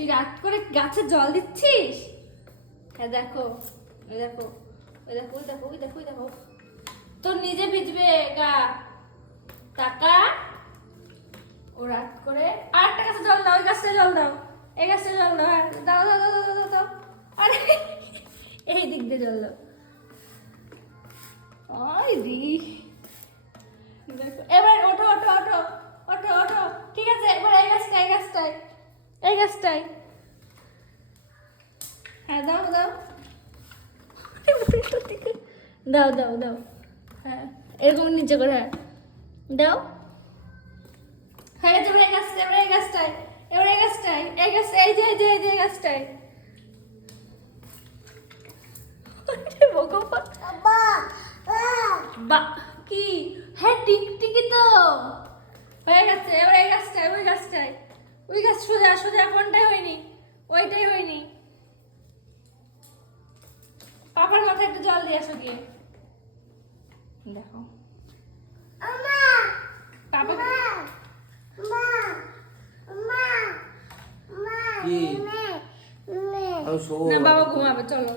তুই রাত করে গাছে জল দিচ্ছিস? হ্যাঁ দেখো ওই দেখো ওই দেখো ওই দেখো ওই দেখো ওই দেখো। তোর নিজে ভিজবে গা। টাকা? ও রাত করে আর একটা গাছে জল দাও ওই গাছটা জল দাও এই গাছটা জল দাও দাও দাও দাও দাও দাও। আরে, এই দিক দিয়ে জল দাও। আই রি এবার ওঠো ওঠো ওঠো ওঠো ওঠো। ঠিক আছে, এবার এই গাছটা এই গাছটাই এই গাছটাই হ্যাঁ দাও দাও। দাও দাও দাও। হ্যাঁ এরকম নিচে করে হ্যাঁ। দাও। হয়ে গেছে এবার এই গাছটা এবার এই গাছটাই এবার এই গাছটাই এই গাছটা এই যে এই যে এই গাছটাই বা কি? হ্যাঁ টিক টিকি তো হয়ে গেছে এবার এই গাছটাই ওই গাছটাই ওই গাছ সোজা সোজা কোনটাই হয়নি? ওইটাই হয়নি। পাপার মাথায় একটু জল দিয়ে আসো গিয়ে। দেখো। পাপা না বাবা ঘুমাবে চলো।